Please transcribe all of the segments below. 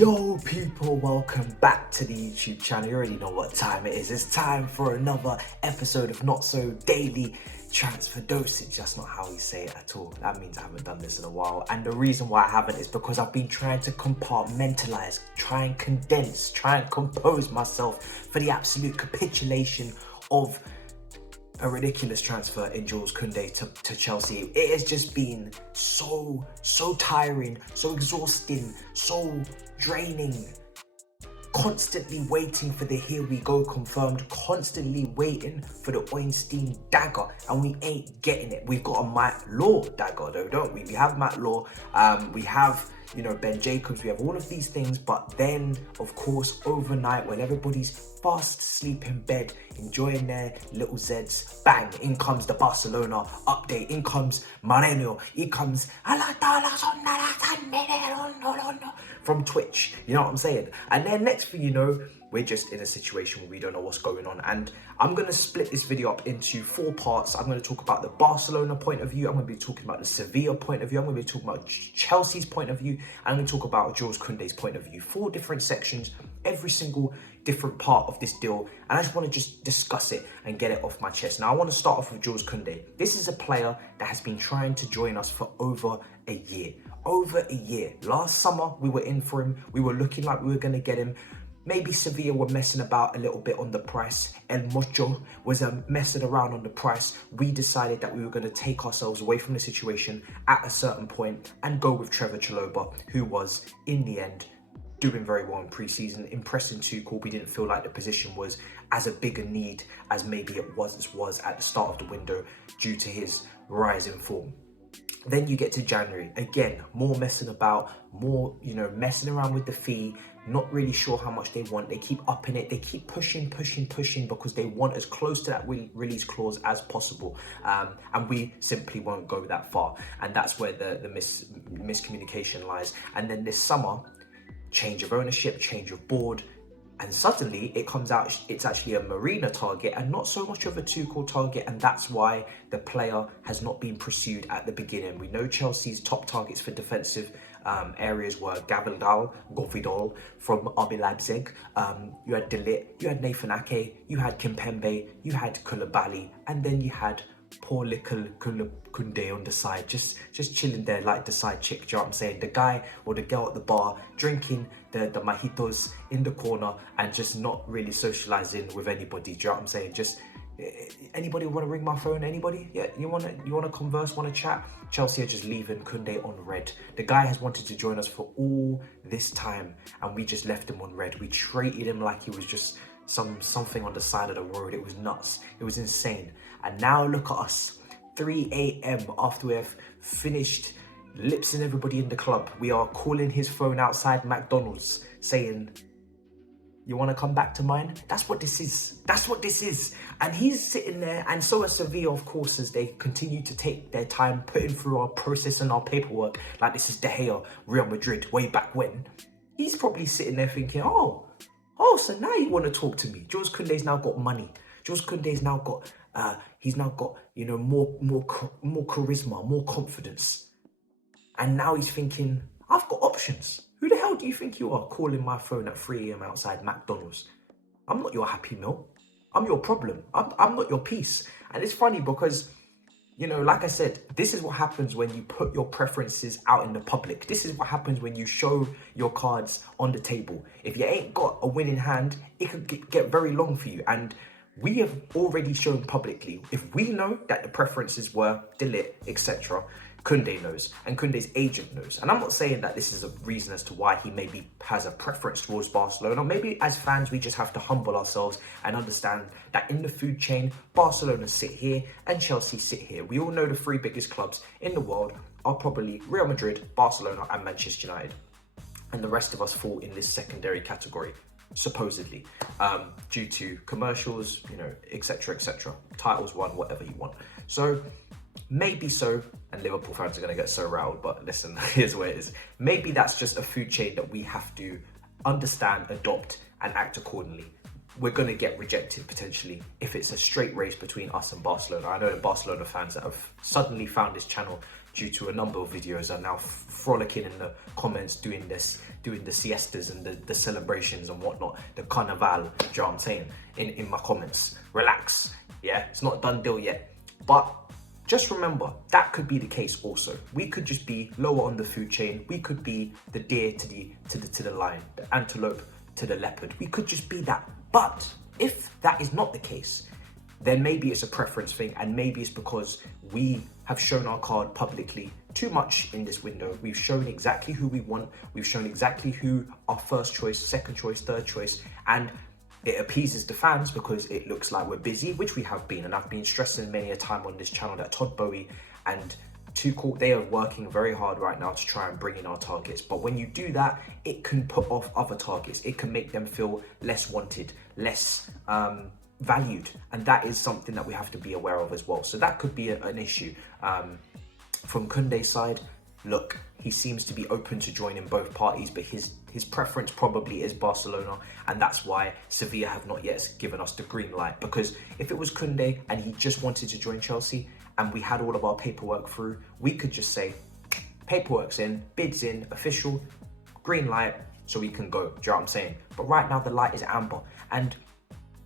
Yo people, welcome back to the YouTube channel. You already know what time it is. It's time for another episode of Not So Daily Transfer Dosage. That's not how we say it at all. That means I haven't done this in a while. And the reason why I haven't is because I've been trying to compartmentalize, try and condense, try and compose myself for the absolute capitulation of a ridiculous transfer in Jules Kounde to Chelsea. It has just been so tiring, so exhausting, so draining. Constantly waiting for the here we go confirmed, constantly waiting for the Ornstein dagger, and we ain't getting it. We've got a Matt Law dagger though, don't we? We have Matt Law, we have, you know, Ben Jacobs, we have all of these things, but then of course overnight when everybody's fast asleep in bed enjoying their little Zeds, bang, in comes the Barcelona update, in comes Moreno, in comes from Twitch, you know what I'm saying? And then next thing you know, we're just in a situation where we don't know what's going on. And I'm going to split this video up into 4 parts. I'm going to talk about the Barcelona point of view. I'm going to be talking about the Sevilla point of view. I'm going to be talking about Chelsea's point of view. I'm going to talk about Jules Kounde's point of view. 4 different sections, every single different part of this deal. And I just want to just discuss it and get it off my chest. Now, I want to start off with Jules Kounde. This is a player that has been trying to join us for over a year. Over a year. Last summer, we were in for him. We were looking like we were going to get him. Maybe Sevilla were messing about a little bit on the price. El Mocho was messing around on the price. We decided that we were going to take ourselves away from the situation at a certain point and go with Trevor Chalobah, who was, in the end, doing very well in pre-season, impressing Tuchel. We didn't feel like the position was as a bigger need as maybe it was at the start of the window due to his rise in form. Then you get to January, again, more messing about, more, you know, messing around with the fee, not really sure how much they want. They keep upping it, they keep pushing because they want as close to that release clause as possible. And we simply won't go that far. And that's where the miscommunication lies. And then this summer, change of ownership, change of board, and suddenly it comes out it's actually a Marina target and not so much of a Tuchel target, and that's why the player has not been pursued at the beginning. We know Chelsea's top targets for defensive areas were Gvardiol from RB Leipzig, you had De Ligt, you had Nathan Ake, you had Kimpembe, you had Koulibaly, and then you had poor little Kounde on the side, just chilling there like the side chick, do you know what I'm saying? The guy or the girl at the bar drinking the mojitos in the corner and just not really socializing with anybody, do you know what I'm saying? Just anybody want to ring my phone? Anybody? Yeah, you want to converse, want to chat? Chelsea are just leaving Kounde on red. The guy has wanted to join us for all this time and we just left him on red. We treated him like he was just something on the side of the road. It was nuts. It was insane. And now look at us, 3 a.m. after we have finished lipsing everybody in the club. We are calling his phone outside McDonald's saying, you want to come back to mine? That's what this is. That's what this is. And he's sitting there, and so is Sevilla, of course, as they continue to take their time putting through our process and our paperwork like this is De Gea, Real Madrid, way back when. He's probably sitting there thinking, oh, so now you want to talk to me. Jules Kounde's now got money. Jules Kounde's now got, he's now got, you know, more charisma, more confidence. And now he's thinking, I've got options. Who the hell do you think you are calling my phone at 3 a.m. outside McDonald's? I'm not your happy meal. I'm your problem. I'm not your peace. And it's funny because, you know, like I said, this is what happens when you put your preferences out in the public. This is what happens when you show your cards on the table. If you ain't got a winning hand, it could get very long for you. And we have already shown publicly, if we know that the preferences were De Ligt, etc., Kounde knows, and Kounde's agent knows. And I'm not saying that this is a reason as to why he maybe has a preference towards Barcelona. Maybe as fans, we just have to humble ourselves and understand that in the food chain, Barcelona sit here and Chelsea sit here. We all know the 3 biggest clubs in the world are probably Real Madrid, Barcelona, and Manchester United. And the rest of us fall in this secondary category, supposedly, due to commercials, you know, etc., titles won, whatever you want. So maybe so, and Liverpool fans are going to get so riled, but listen, here's where it is. Maybe that's just a food chain that we have to understand, adopt, and act accordingly. We're going to get rejected potentially if it's a straight race between us and Barcelona. I know the Barcelona fans that have suddenly found this channel due to a number of videos, are now frolicking in the comments, doing the siestas and the celebrations and whatnot, the carnival. Do you know what I'm saying? In my comments, relax. Yeah, it's not a done deal yet, but just remember that could be the case also. We could just be lower on the food chain. We could be the deer to the lion, the antelope to the leopard. We could just be that. But if that is not the case, then maybe it's a preference thing, and maybe it's because we have shown our card publicly too much in this window. We've shown exactly who we want. We've shown exactly who our first choice, second choice, third choice, and it appeases the fans because it looks like we're busy, which we have been. And I've been stressing many a time on this channel that Todd Boehly and Tuchel, they are working very hard right now to try and bring in our targets. But when you do that, it can put off other targets. It can make them feel less wanted, less valued. And that is something that we have to be aware of as well. So that could be an issue. From Kounde's side, look, he seems to be open to joining both parties, but his preference probably is Barcelona, and that's why Sevilla have not yet given us the green light. Because if it was Kounde and he just wanted to join Chelsea and we had all of our paperwork through, we could just say, paperwork's in, bids in, official, green light, so we can go. Do you know what I'm saying? But right now the light is amber, and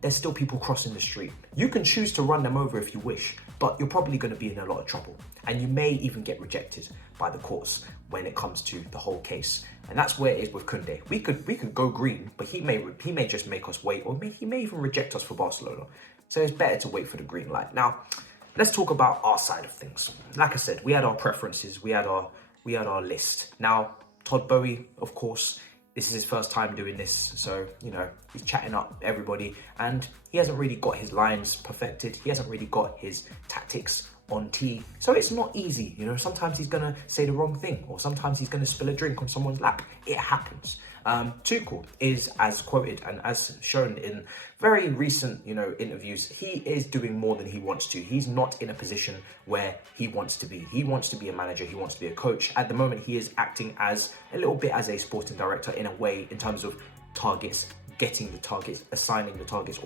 there's still people crossing the street. You can choose to run them over if you wish, but you're probably going to be in a lot of trouble. And you may even get rejected by the courts when it comes to the whole case. And that's where it is with Kounde. We could go green, but he may just make us wait, or he may even reject us for Barcelona. So it's better to wait for the green light. Now, let's talk about our side of things. Like I said, we had our preferences, we had our list. Now, Todd Boehly, of course, this is his first time doing this, so, you know, he's chatting up everybody, and he hasn't really got his lines perfected. He hasn't really got his tactics on tee, so it's not easy. You know, sometimes he's gonna say the wrong thing, or sometimes he's gonna spill a drink on someone's lap. It happens. Tuchel is, as quoted and as shown in very recent, you know, interviews, he is doing more than he wants to. He's not in a position where he wants to be. He wants to be a manager. He wants to be a coach. At the moment, he is acting as a little bit as a sporting director in a way, in terms of targets, getting the targets, assigning the targets,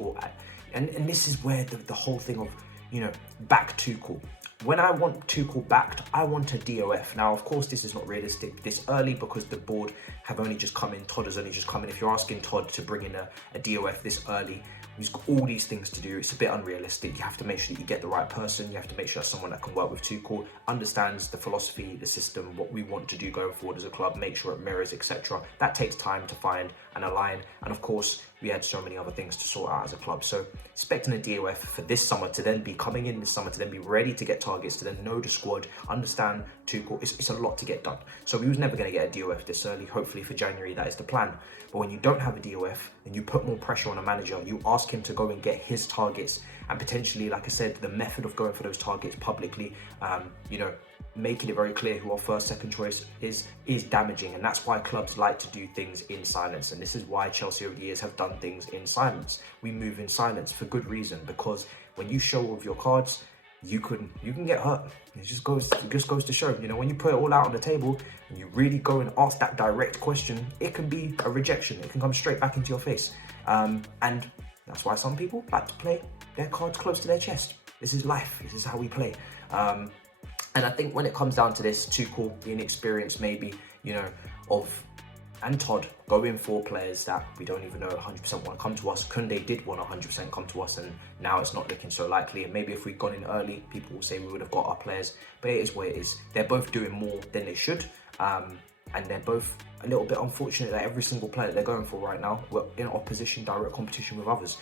and this is where the whole thing of, you know, back Tuchel. When I want Tuchel backed, I want a DOF. Now, of course, this is not realistic this early because the board have only just come in. Todd has only just come in. If you're asking Todd to bring in a DOF this early, he's got all these things to do. It's a bit unrealistic. You have to make sure that you get the right person. You have to make sure that's someone that can work with Tuchel, understands the philosophy, the system, what we want to do going forward as a club, make sure it mirrors, etc. That takes time to find and align. And of course, we had so many other things to sort out as a club. So expecting a DOF for this summer to then be coming in this summer, to then be ready to get targets, to then know the squad, understand Tuchel, it's a lot to get done. So we was never going to get a DOF this early. Hopefully for January, that is the plan. But when you don't have a DOF, then you put more pressure on a manager. You ask him to go and get his targets, and potentially, like I said, the method of going for those targets publicly, you know, making it very clear who our first, second choice is damaging. And that's why clubs like to do things in silence. And this is why Chelsea over the years have done things in silence. We move in silence for good reason, because when you show all of your cards, you can get hurt. It just goes to show, you know, when you put it all out on the table and you really go and ask that direct question, it can be a rejection. It can come straight back into your face. And that's why some people like to play their cards close to their chest. This is life. This is how we play. And I think when it comes down to this, Tuchel, the inexperience maybe, you know, and Todd going for players that we don't even know 100% want to come to us. Kounde did want 100% come to us, and now it's not looking so likely. And maybe if we'd gone in early, people will say we would have got our players, but it is what it is. They're both doing more than they should. And they're both a little bit unfortunate that every single player that they're going for right now, we're in opposition, direct competition with others.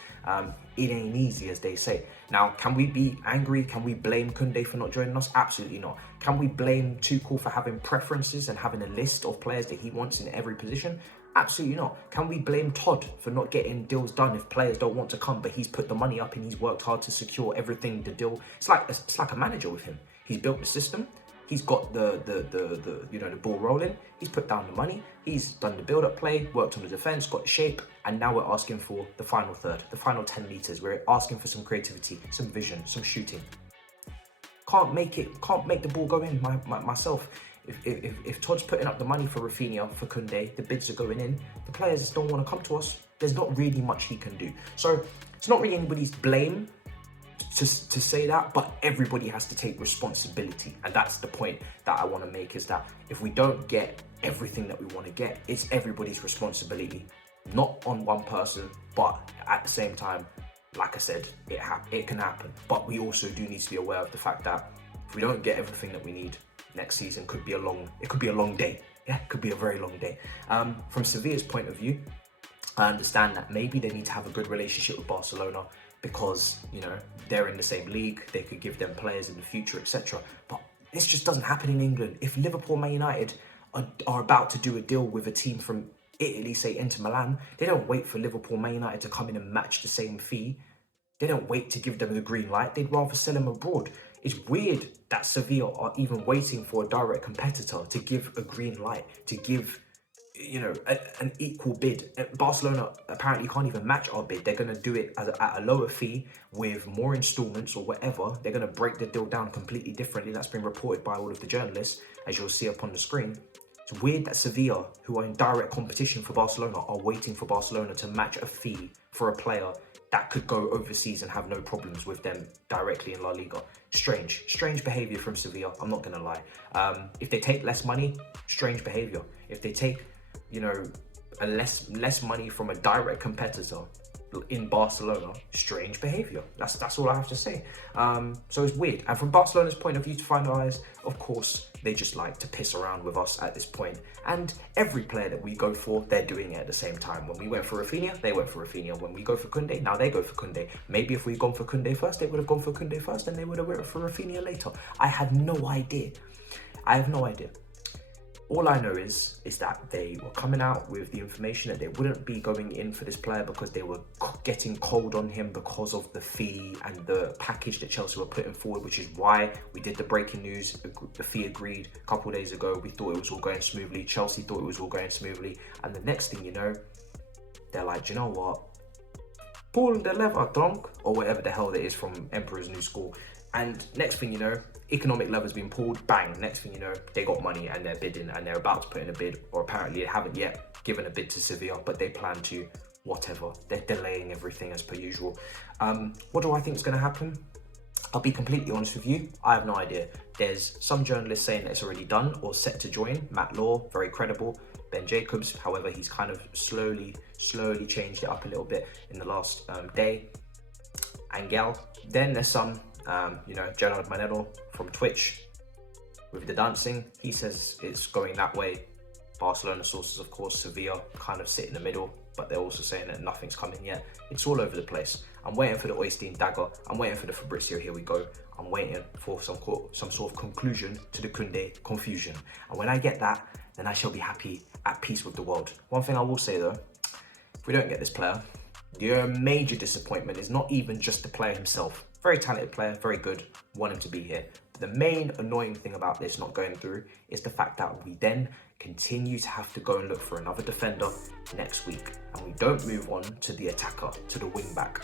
It ain't easy, as they say. Now, can we be angry? Can we blame Kounde for not joining us? Absolutely not. Can we blame Tuchel for having preferences and having a list of players that he wants in every position? Absolutely not. Can we blame Todd for not getting deals done if players don't want to come, but he's put the money up and he's worked hard to secure everything, the deal? It's like a manager with him. He's built the system. He's got the you know, the ball rolling. He's put down the money. He's done the build-up play, worked on the defense, got the shape, and now we're asking for the final third, the final 10 meters. We're asking for some creativity, some vision, some shooting. Can't make the ball go in myself. If Todd's putting up the money for Rafinha, for Kounde, the bids are going in, the players just don't want to come to us. There's not really much he can do. So it's not really anybody's blame. It's to say that, but everybody has to take responsibility. And that's the point that I want to make, is that if we don't get everything that we want to get, it's everybody's responsibility. Not on one person, but at the same time, like I said, it can happen. But we also do need to be aware of the fact that if we don't get everything that we need, next season could be a long day. Yeah, it could be a very long day. From Sevilla's point of view, I understand that maybe they need to have a good relationship with Barcelona because, you know, they're in the same league, they could give them players in the future, etc. But this just doesn't happen in England. If Liverpool, Man United are about to do a deal with a team from Italy, say Inter Milan, they don't wait for Liverpool, Man United to come in and match the same fee. They don't wait to give them the green light. They'd rather sell them abroad. It's weird that Sevilla are even waiting for a direct competitor to give a green light, to give, you know, an equal bid. Barcelona apparently can't even match our bid. They're going to do it at a lower fee with more installments or whatever. They're going to break the deal down completely differently. That's been reported by all of the journalists, as you'll see up on the screen. It's weird that Sevilla, who are in direct competition for Barcelona, are waiting for Barcelona to match a fee for a player that could go overseas and have no problems with them directly in La Liga. Strange behavior from Sevilla, I'm not gonna lie. If they take less money, strange behavior. If they take, you know, a less money from a direct competitor in Barcelona, strange behavior. That's all I have to say. So it's weird. And from Barcelona's point of view, to finalise, of course, they just like to piss around with us at this point. And every player that we go for, they're doing it at the same time. When we went for Rafinha, they went for Rafinha. When we go for Kounde, now they go for Kounde. Maybe if we'd gone for Kounde first, they would have gone for Kounde first and they would have went for Rafinha later. I have no idea. All I know is that they were coming out with the information that they wouldn't be going in for this player because they were getting cold on him because of the fee and the package that Chelsea were putting forward, which is why we did the breaking news. The fee agreed a couple of days ago. We thought it was all going smoothly. Chelsea thought it was all going smoothly. And the next thing you know, they're like, do you know what? Pull the lever, drunk, or whatever the hell that is from Emperor's New School. And next thing you know, economic lever's been pulled, bang, next thing you know, they got money and they're bidding and they're about to put in a bid, or apparently they haven't yet given a bid to Sevilla, but they plan to, whatever. They're delaying everything as per usual. What do I think is going to happen? I'll be completely honest with you, I have no idea. There's some journalists saying that it's already done or set to join. Matt Law, very credible. Ben Jacobs, however, he's kind of slowly changed it up a little bit in the last day. Angel. Then there's some you know, Gerard Manero from Twitch with the dancing. He says it's going that way. Barcelona sources, of course, Sevilla kind of sit in the middle, but they're also saying that nothing's coming yet. It's all over the place. I'm waiting for the Oystein dagger. I'm waiting for the Fabrizio, here we go. I'm waiting for some sort of conclusion to the Kounde Konfusion. And when I get that, then I shall be happy, at peace with the world. One thing I will say though, if we don't get this player, the major disappointment is not even just the player himself. Very talented player, very good, want him to be here. The main annoying thing about this not going through is the fact that we then continue to have to go and look for another defender next week. And we don't move on to the attacker, to the wing back.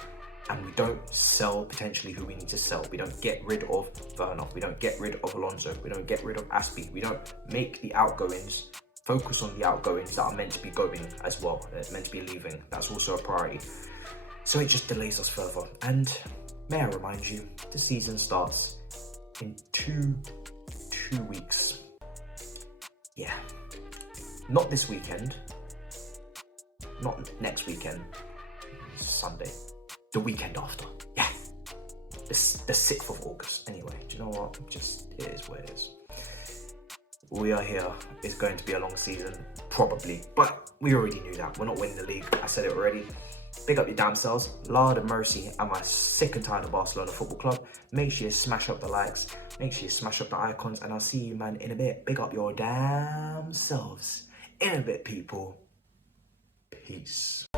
And we don't sell potentially who we need to sell. We don't get rid of Werner. We don't get rid of Alonso. We don't get rid of Aspie. We don't make the outgoings, focus on the outgoings that are meant to be going as well. That's meant to be leaving. That's also a priority. So it just delays us further. And may I remind you, the season starts in two weeks. Yeah. Not this weekend. Not next weekend. Sunday. The weekend after. Yeah. The 6th of August. Anyway, do you know what? Just, it is what it is. We are here. It's going to be a long season. Probably. But we already knew that. We're not winning the league. I said it already. Big up your damn selves. Lord of mercy, am I sick and tired of Barcelona Football Club. Make sure you smash up the likes. Make sure you smash up the icons. And I'll see you, man, in a bit. Big up your damn selves. In a bit, people. Peace.